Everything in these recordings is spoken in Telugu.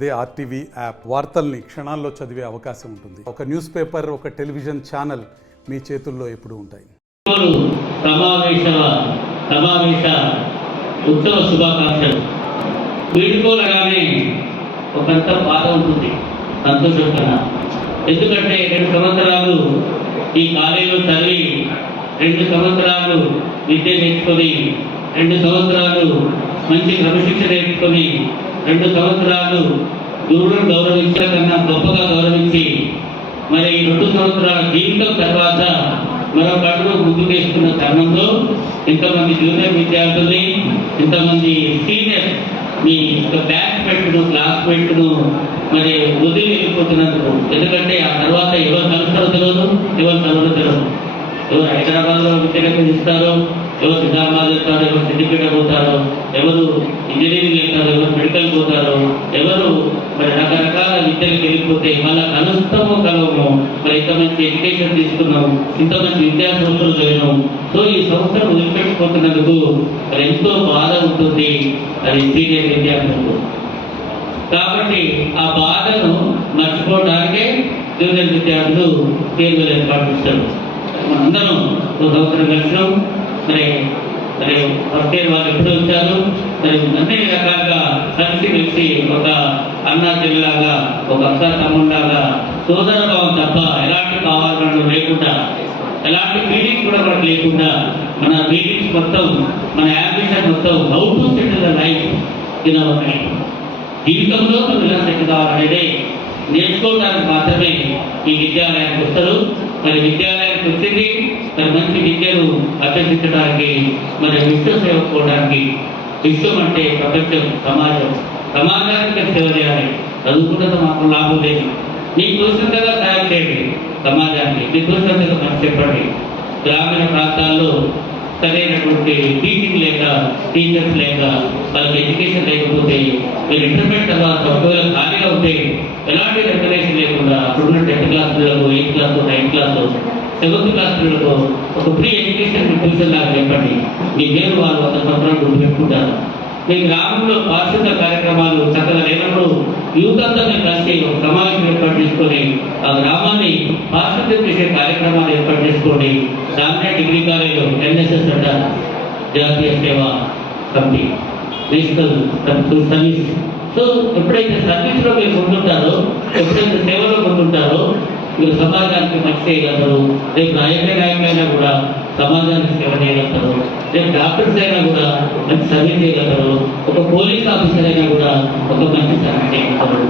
అదే ఆర్టీవీ యాప్ వార్తల్ని క్షణాల్లో చదివే అవకాశం ఉంటుంది. ఒక న్యూస్ పేపర్, ఒక టెలివిజన్ ఛానల్ మీ చేతుల్లో ఎప్పుడూ ఉంటాయి. సమావేశ ఉత్సవ శుభాకాంక్షలు. వీడుకోలగానే ఒకంత బాధ ఉంటుంది, సంతోషం కన్నా. ఎందుకంటే 2 సంవత్సరాలు ఈ కాలేజీలో చదివి, 2 సంవత్సరాలు విద్య నేర్చుకొని, 2 సంవత్సరాలు మంచి క్రమశిక్షణ నేర్చుకొని, 2 సంవత్సరాలు గురువులను గౌరవించడం కన్నా గొప్పగా గౌరవించి, మరి 2 సంవత్సరాల జీవితం తర్వాత మరొక అడుగు ముందుకేసుకున్న తరుణంలో ఇంతమంది జూనియర్ విద్యార్థుల్ని, ఇంతమంది సీనియర్ మీ బ్యాచ్ పెట్టును, క్లాస్ పెట్టును మరి వదిలి వెళ్ళిపోతున్నందుకు. ఎందుకంటే ఆ తర్వాత ఎవరు కలుస్తారో తెలియదు, ఎవరు కలవరో తెలియదు. ఎవరు హైదరాబాద్లో విద్యను ఇస్తారో, ఎవరు నిజామాబాద్ వెళ్తారో, ఎవరు సిద్దిపేట పోతారో, ఎవరు ఇంజనీరింగ్ వెళ్తారో, ఎవరు మెడికల్ పోతారో, ఎవరు మరి రకరకాల విద్యలకు వెళ్ళిపోతే మళ్ళీ కలుస్తామో కలవము. మరి ఇంత మంచి ఎడ్యుకేషన్ తీసుకున్నాం, ఇంత మంచి విద్యా సంస్థలు చదివినాం. సో ఈ సంస్థను వదిలిపెట్టుకుంటున్నందుకు మరి ఎంతో బాధ ఉంటుంది అది సీనియర్ విద్యార్థులకు. కాబట్టి ఆ బాధను మర్చిపోవడానికే జూనియర్ విద్యార్థులు ఫేర్వెల్ ఏర్పాటు చేస్తారు. మనందరం 1 సంవత్సరం కలిసినాం. మరి ఫస్ట్ ఇయర్ వాళ్ళు ఎప్పుడు వచ్చారు, మరి అన్ని రకాలుగా కలిసి ఒక అన్న చెల్లిలాగా, ఒక అక్క తమ్ముళ్ళలాగా, సోదర భావం తప్ప ఎలాంటి భావాలను లేకుండా, ఎలాంటి మీటింగ్స్ కూడా మనకు లేకుండా, మన మీటింగ్స్ మొత్తం, మన యాంబిషన్ మొత్తం how to settle the life in our life. జీవితంలో మనం ఇలా సెటిల్ కావాలనేదే నేర్చుకోవడానికి మాత్రమే ఈ విద్యాలయానికి వస్తారు. మరి విద్యాలయానికి వచ్చింది మరి మంచి విద్యను అభ్యసించడానికి, మరి విశ్వ సేవ పోవడానికి. విశ్వం అంటే ప్రపంచం, సమాజానికి సేవ చేయాలి. చదువుకున్నది మాకు లాభం లేదు. మీకు తోచినంతగా తయారు చేయండి సమాజానికి, మీకు తోచినంతగా మంచి చెప్పండి. గ్రామీణ ప్రాంతాల్లో సరైనటువంటి టీచింగ్ లేక, టీచర్స్ లేక, వాళ్ళకి ఎడ్యుకేషన్ లేకపోతే, మీరు ఇంటర్మీడియట్ తర్వాత ఒకవేళ ఖాళీగా ఉంటే ఎలాంటి రెగ్యులేషన్ లేకుండా అప్పుడున్న 10th క్లాస్ పిల్లలకు, 8th class, 9th class, 7th class పిల్లలకు ఒక ఫ్రీ ఎడ్యుకేషన్ ట్యూషన్ లాగా చెప్పండి. మీ పేరు వాళ్ళు 100 సంవత్సరాలు గుర్తుపెట్టుకుంటారు. మీ గ్రామంలో పారిశుద్ధ కార్యక్రమాలు చక్కగా లేనప్పుడు యూత్ అంతా మీరు కలిసి ఒక సమావేశం ఏర్పాటు చేసుకొని ఆ గ్రామాన్ని పారిశుద్ధ్యం చేసే కార్యక్రమాలు ఏర్పాటు చేసుకోండి. సామాన్య డిగ్రీ కాలేజీలో NSS అంటారు, జాతీయ సేవా కమిటీ, నేషనల్ సర్వీస్. సో ఎప్పుడైతే సర్వీస్లో మీరు ముందుంటారో, ఎప్పుడైతే సేవలో ముందుంటారో మీరు సమాజానికి మంచి చేయగలరు. రేపు రాజకీయ నాయకులైనా కూడా సమాజానికి సేవ చేయగలుగుతారు. రేపు డాక్టర్స్ అయినా కూడా మంచి సర్వీస్ చేయగలరు. ఒక పోలీస్ ఆఫీసర్ అయినా కూడా ఒక మంచి సర్వీస్ చేయగలుగుతారు.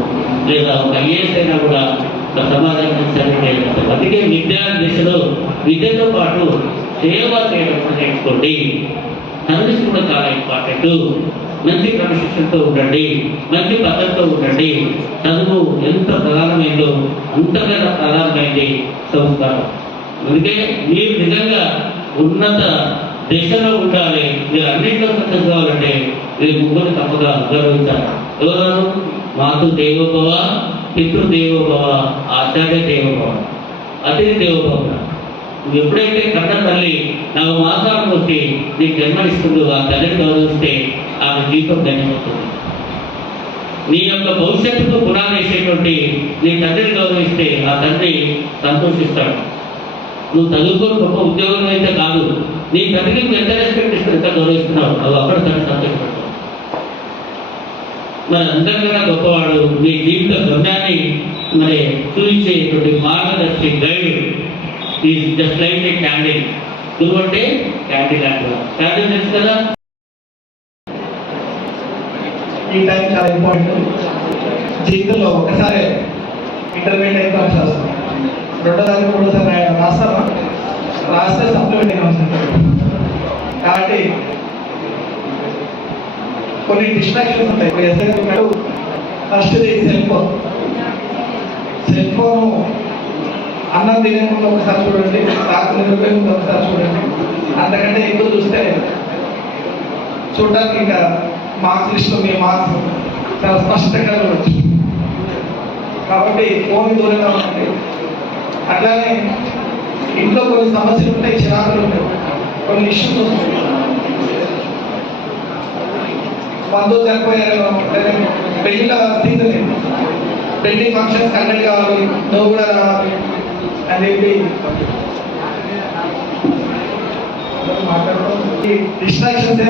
లేదా ఒక IAS అయినా కూడా ఒక సమాజానికి సర్వీస్ చేయగలుగుతారు. అందుకే విద్యార్థిలో విద్యతో పాటు సేవ చేయడం నేర్చుకోండి. సర్వీస్ కూడా చాలా ఇంపార్టెంట్. మంచి క్రమశిక్షణతో ఉండండి, మంచి పద్ధతితో ఉండండి. చదువు ఎంత ప్రధానమైందో అంతకన్నా ప్రధానమైంది సంస్కారం. అందుకే మీరు నిజంగా ఉన్నత దిశలో ఉండాలి. మీరు అన్నింటిలో సక్సెస్ కావాలంటే మీరు ముగ్గురు తప్పగా గౌరవించాలి. ఎవరు? మాతృ దేవోభవ, పితృదేవోభవ, ఆచార్య దేవోభవ, అతిథి దేవోభవ. నువ్వు ఎప్పుడైతే కన్న తల్లి 4 మాసాలకు వచ్చి నీకు జన్మనిస్తుందో ఆ తల్లిని గౌరవిస్తే ఆమె జీవితం ధన్యమవుతుంది. నీ యొక్క భవిష్యత్తుకు పునాది వేసేటువంటి నీ తండ్రిని గౌరవిస్తే ఆ తండ్రి సంతోషిస్తాడు. నువ్వు చదువుకొని గొప్ప ఉద్యోగం అయితే కాదు, నీ తండ్రికి నువ్వు ఎంత రెస్పెక్ట్ ఇస్తూ ఎంత గౌరవిస్తున్నావు, నువ్వు అక్కడ తండ్రి సంతోషపడతావు. మరి అందరికన్నా గొప్పవాడు నీ జీవిత గమ్యాన్ని మరి చూపించేటువంటి మార్గదర్శి, guide is just like A candle. గురువు అంటే క్యాండిల్ లాంటివా? క్యాండిల్ తెలుసు కదా. ఈ టైం చాలా ఇంపార్టెంట్. జీవితంలో ఒకసారి ఇంటర్మీడియట్ ఎగ్జామ్స్ రాస్తాం, 2వ 3వ రాస్తామా, రాస్తే సప్లిమెంట్ ఎగ్జామ్స్ ఉంటాయి. కాబట్టి కొన్ని డిస్ట్రాక్షన్స్ ఉంటాయి. ఫస్ట్ది సెల్ ఫోన్ అన్నం తినే ముందు ఒకసారి చూడండి, రాత్రి నిద్రపోయే ముందు ఒకసారి చూడండి. అంతకంటే ఎక్కువ చూస్తే చూడడానికి ఇంకా మార్క్స్ లిస్ట్లో మీ మార్క్స్ చాలా స్పష్టంగా చూడవచ్చు. కాబట్టి ఫోన్ దూరంగా ఉంటుంది. అట్లానే ఇంట్లో కొన్ని సమస్యలు ఉంటాయి, చిరాకులు ఉంటాయి, కొన్ని ఇష్యూస్ వస్తాయి. బంధువులు చనిపోయారు, పెళ్లిళ్ళ సీజన్ ఇది. పెళ్లి ఫంక్షన్స్ కండక్ట్ కావాలి, నువ్వు కూడా రావాలి అని చెప్పి ఈ డిస్ట్రాక్షన్స్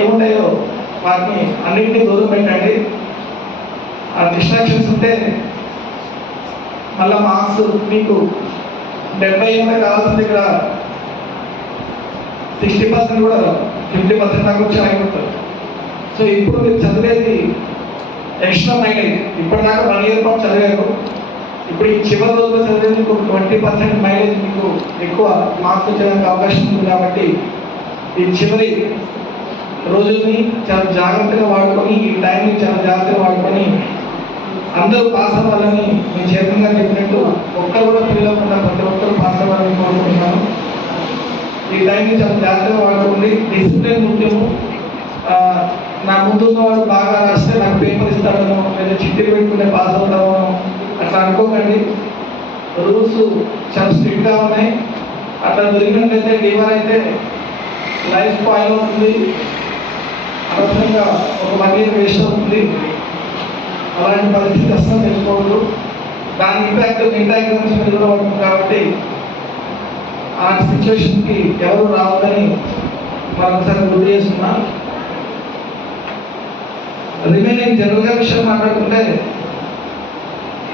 ఏముంటాయో వాటిని అన్నింటినీ దూరం పెట్టండి. ఆ డిస్ట్రాక్షన్స్ ఉంటే మళ్ళీ మార్క్స్ మీకు 70 కావాల్సింది ఇక్కడ 60% కూడా 50% దాకా వచ్చి ఆగిపోతారు. సో ఇప్పుడు మీరు చదివేది ఎక్స్ట్రా మైలేజ్. ఇప్పటిదాకా 1 ఇయర్ పాటు చదివారు, ఇప్పుడు ఈ చివరి రోజుల్లో చదివేది మీకు 20% మైలేజ్ మీకు ఎక్కువ మార్క్స్ వచ్చేదానికి అవకాశం ఉంది. కాబట్టి ఈ చివరి రోజుల్ని చాలా జాగ్రత్తగా వాడుకొని, ఈ టైంని చాలా జాగ్రత్తగా వాడుకొని అందరూ పాస్ అవ్వాలని నేను చేతంగా చెప్పినట్టు ఒక్కరు కూడా ఫెయిల్ అవ్వకుండా ప్రతి ఒక్కరు పాస్ అవ్వాలని కోరుకుంటున్నాను. ఈ టైంని చాలా జాగ్రత్తగా వాడుకోండి. డిసిప్లిన్ ముఖ్యము. నా ముందున్న వాడు బాగా రాస్తే నాకు పేపర్ ఇస్తాడనో లేదా చిట్టీలు పెట్టుకుంటే పాస్ అవుతామో అట్లా అనుకోకండి. రూల్స్ చాలా స్ట్రిక్ట్గా ఉన్నాయి. అట్లా దొరికినట్లయితే డివర్ అయితే లైఫ్ స్పాయిల్ అవుతుంది, అనవసరంగా ఒక 1 ఇయర్ వేస్ట్ అవుతుంది. అలాంటి పరిస్థితి అస్సలు తెచ్చుకోవద్దు. దాని ఇంపాక్ట్ మిగతా ఎగ్జామ్స్ మీద కూడా పడుతుంది. కాబట్టి ఆ సిచ్యువేషన్కి ఎవరు రావద్దని మరొకసారి గుర్తు చేస్తున్నా. రిమైనింగ్ జనరల్గా విషయం మాట్లాడుకుంటే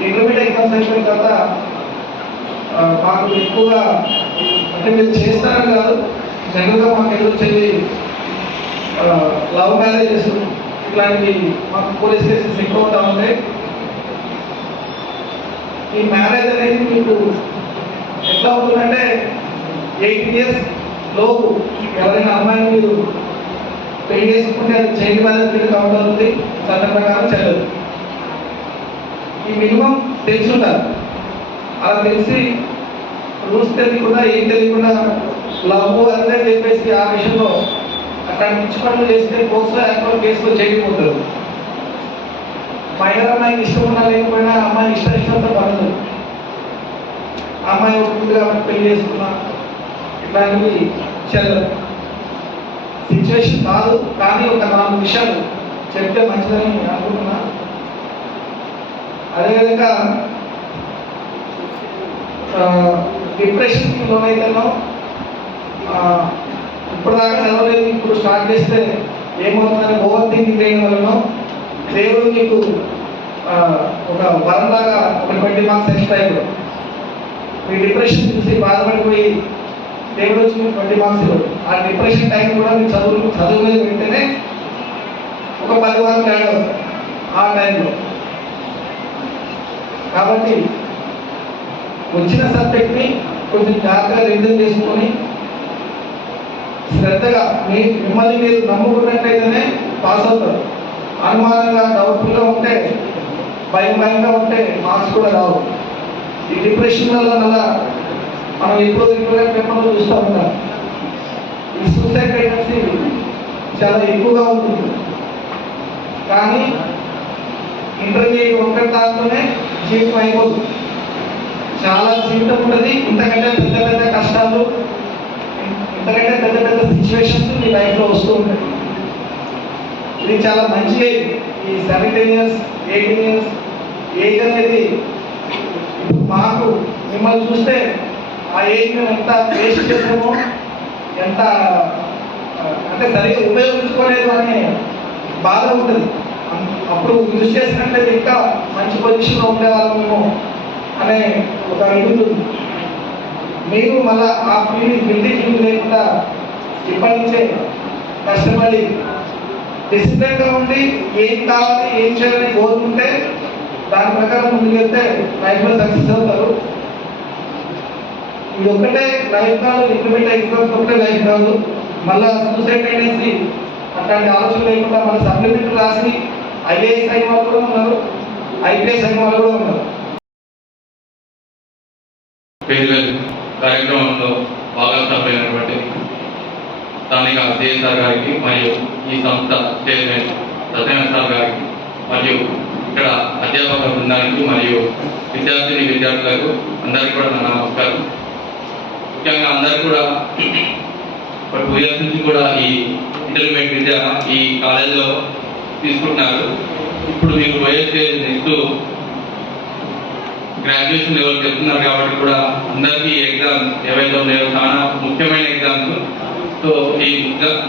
ఇంటర్మీడియట్ ఎగ్జామ్స్ అయిపోయిన తర్వాత మాకు ఎక్కువగా అంటే మీరు చేస్తారని కాదు, జనరల్గా మాకు ఎదురొచ్చేది లవ్ మ్యారేజెస్ ఇట్లాంటివి మాకు పోలీస్ కేసెస్ ఎక్కువ అవుతా ఉంటాయి. ఈ మ్యారేజ్ అనేది మీకు ఎట్లా అవుతుందంటే 18 ఇయర్స్ లోపు ఎవరైనా అమ్మాయిని మీరు పెళ్లి చేసుకుంటే అది చైల్డ్ మ్యారేజ్ కింద కౌంట్ అవుతుంది, చట్టం ప్రకారం చెల్లదు. ఈ మినిమం తెలిసి ఉండాలి. అలా తెలిసి రూల్స్ తెలియకుండా ఏం తెలియకుండా లవ్ అంటే చెప్పేసి ఆ విషయంలో అక్కడ పిచ్చి పనులు చేస్తే పోక్సో యాక్ట్లో కేసులో చేయకపోతారు. మైనర్ అమ్మాయికి ఇష్టం ఉన్నా లేకపోయినా అమ్మాయి ఇష్టంతో పడదు. అమ్మాయి ఒప్పుకుంది కాబట్టి పెళ్లి చేసుకున్నా ఇట్లాంటివి చెల్లదు. సిచ్యువేషన్ కాదు, కానీ ఒక 4 విషయాలు చెప్తే మంచిదని అనుకుంటున్నా. అదేవిధంగా డిప్రెషన్కి లోనైతేనో ఇప్పటిదాకా చదవలేదు, ఇప్పుడు స్టార్ట్ చేస్తే ఏమవుతుందని ఓవర్ థింకింగ్ చేయడం వలన దేవుడు మీకు ఒక వరంలాగా ఒక 20 మార్క్స్ ఎక్స్ట్రా అయిపోయి మీ డిప్రెషన్ చూసి బాధపడిపోయి దేవుడు వచ్చి మీకు 20 మార్క్స్ ఇవ్వడు. ఆ డిప్రెషన్ టైం కూడా మీరు చదువు మీద పెడితేనే ఒక 10 మార్కులు యాడ్ అవుతాయి ఆ టైంలో. కాబట్టి వచ్చిన సబ్జెక్ట్ని కొంచెం జాగ్రత్తగా రివిజన్ చేసుకొని శ్రద్ధగా మిమ్మల్ని మీరు నమ్ముకున్నట్లయితేనే పాస్ అవుతారు. అనుమానంగా డౌట్ఫుల్గా ఉంటే భయంగా ఉంటే మార్క్స్ కూడా రావు. ఈ డిప్రెషన్ వల్ల మనం ఎక్కువగా పేపర్లో చూస్తూ ఉంటాం. ఈ సూసైడ్ టెండెన్సీ చాలా ఎక్కువగా ఉంటుంది. కానీ ఇంటర్మీడియట్ ఒక్కటి దాంతోనే జీవితం అయిపోతుంది. చాలా జీవితం ఉంటుంది. ఇంతకంటే పెద్ద కష్టాలు, ఇంతకంటే పెద్ద సిచ్యువేషన్స్ మీ లైఫ్లో వస్తూ ఉంటాయి. ఇది చాలా మంచి ఏజ్. ఈ 17 ఇయర్స్ 18 ఇయర్స్ ఏజ్ అనేది మాకు మిమ్మల్ని చూస్తే ఆ ఏజ్ మేము ఎంత వేస్ట్ చేసామో, ఎంత అంటే సరిగ్గా ఉపయోగించుకోలేదు అనే బాధ ఉంటుంది. అప్పుడు యూజ్ చేసినట్లయితే ఇంకా మంచి పొజిషన్లో ఉండేవాళ్ళము అనే ఒక ఇది ఉంటుంది. మీరు మళ్ళీ ఆ ఫీలింగ్ గిల్టీ ఫీలింగ్ లేకుండా ఇప్పటి నుంచే కష్టపడి డిసిప్లిన్గా ఉండి ఏం కావాలి ఏం చేయాలని కోరుకుంటే దాని ప్రకారం ముందుకెళ్తే లైఫ్లో సక్సెస్ అవుతారు. ఇది ఒక్కటే లైఫ్ కాదు, ఇంటర్మీడియట్ ఎగ్జామ్స్ ఒకటే లైఫ్ కాదు. మళ్ళీ సూసైడ్ టెండెన్సీ అట్లాంటి ఆలోచన లేకుండా మన సప్లిమెంటరీ రాసి ఐఏఎస్ అయిన వాళ్ళు కూడా ఉన్నారు, ఐపీఎస్ అయిన వాళ్ళు కూడా ఉన్నారు. ఫేర్వెల్ కార్యక్రమంలో భాగస్వామైనటువంటి స్థానిక సిఎస్ఆర్ గారికి మరియు ఈ సంస్థ చైర్మన్ సత్యనారాయణ సార్ గారికి మరియు ఇక్కడ అధ్యాపక బృందానికి మరియు విద్యార్థులకు అందరికీ కూడా నా నమస్కారం. ముఖ్యంగా అందరూ కూడా 2 ఇయర్స్ నుంచి కూడా ఈ ఇంటర్మీడియట్ విద్య ఈ కాలేజీలో తీసుకుంటున్నారు. ఇప్పుడు మీరు పోయే స్టేజ్ నెక్స్ట్ గ్రాడ్యుయేషన్ లెవెల్కి వెళ్తున్నారు కాబట్టి కూడా అందరికీ ఎగ్జామ్స్ ఏవైతే ఉన్నాయో చాలా ముఖ్యమైన ఎగ్జామ్స్. సో ఈ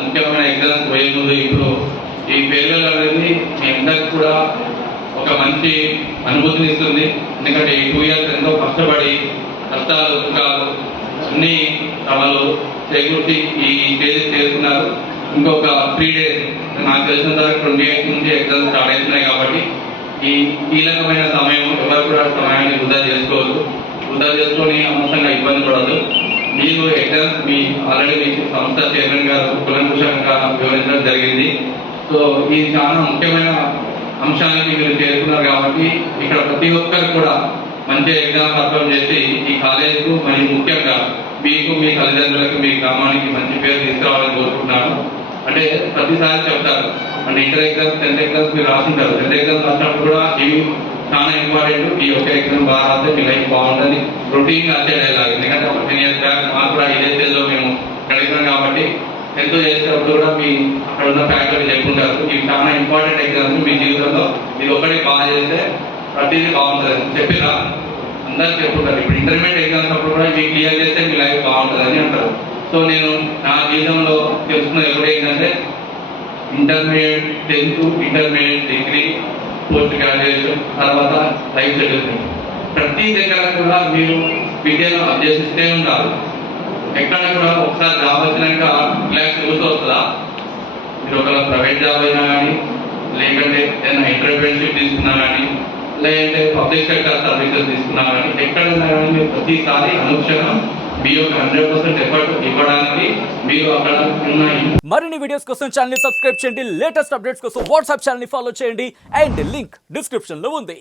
ముఖ్యమైన ఎగ్జామ్స్ పోయే ముందు ఇప్పుడు ఈ ఫేర్వెల్ అనేది మీ అందరికి కూడా ఒక మంచి అనుభూతిని ఇస్తుంది. ఎందుకంటే ఈ 2 years ఎంతో కష్టపడి కష్టాలు దుఃఖాలు అన్ని సభలు చేకూర్చి ఈ స్టేజ్ చేస్తున్నారు. ఇంకొక 3 days నాకు తెలిసిన దాకా 28 నుంచి ఎగ్జామ్స్ స్టార్ట్ అవుతున్నాయి కాబట్టి ఈ కీలకమైన సమయం ఎవరు కూడా సమయాన్ని వృధా చేసుకోవద్దు. వృధా చేసుకొని అనవసరంగా ఇబ్బంది పడద్దు. మీరు ఎగ్జామ్స్ మీ ఆల్రెడీ మీ సంస్థ చైర్మన్ గారు కులంకుశంగా వివరించడం జరిగింది. సో ఇది చాలా ముఖ్యమైన అంశానికి మీరు చేరుకున్నారు కాబట్టి ఇక్కడ ప్రతి ఒక్కరు కూడా మంచి ఎగ్జామ్ పర్ఫామ్ చేసి ఈ కాలేజీకు మరియు ముఖ్యంగా మీకు మీ తల్లిదండ్రులకు మీ గ్రామానికి మంచి పేరు తీసుకురావాలని కోరుకుంటున్నాను. అంటే ప్రతిసారి చెప్తారు అంటే ఇంటర్ ఎగ్జామ్స్ 10th ఎగ్జామ్స్ మీరు రాసింటారు. 10th ఎగ్జామ్స్ రాసినప్పుడు కూడా ఇవి చాలా ఇంపార్టెంట్. ఈ ఒక్క ఎగ్జామ్ బాగా రాస్తే మీ లైఫ్ బాగుంటుంది. రొటీన్గా వచ్చేలాగా ఎందుకంటే ఒక 10 years బ్యాక్ మాకు కూడా ఇదే స్టేజ్లో మేము గడిపాం కాబట్టి ఎంతో చేసేటప్పుడు కూడా మీ అక్కడ ఉన్న ఫ్యాకల్టీ చెప్పుకుంటారు ఇవి చాలా ఇంపార్టెంట్ ఎగ్జామ్స్ మీ జీవితంలో ఇది ఒకటి బాగా చేస్తే ప్రతిదీ బాగుంటుంది చెప్పిరా అందరూ చెప్పుకుంటారు. ఇప్పుడు ఇంటర్మీడియట్ ఎగ్జామ్స్ అప్పుడు కూడా ఇవి క్లియర్ చేస్తే మీ లైఫ్ బాగుంటుంది అని అంటారు. సో నేను నా జీవితంలో తెలుసుకున్నది ఎప్పుడు ఏంటంటే intermediate 10th intermediate degree post graduation తర్వాత లైఫ్ సెటిల్మెంట్ ప్రతి దగ్గర కూడా మీరు విద్యను అభ్యసిస్తే ఉంటారు. ఎక్కడ కూడా ఒకసారి జాబ్ వచ్చినాక రిలాక్స్ చూస్తూ వస్తుందా? మీరు ఒక ప్రైవేట్ జాబ్ అయినా కానీ లేకంటే ఏదైనా ఎంటర్ప్రెన్యూర్షిప్ తీసుకున్నా కానీ లేదంటే పబ్లిక్ సెక్టర్ సర్వీసెస్ తీసుకున్నా కానీ ఎక్కడైనా కానీ మీరు ప్రతిసారి అనుక్షణం మీ యొక్క 100% ఎఫర్ట్ ఇవ్వడానికి మీరు అక్కడ ఉన్న మరిన్ని వీడియోస్ కోసం ఛానల్ ని సబ్స్క్రైబ్ చేయండి. లేటెస్ట్ అప్డేట్స్ కోసం వాట్సాప్ ఛానల్ ని ఫాలో చేయండి అండ్ లింక్ డిస్క్రిప్షన్ లో ఉంది.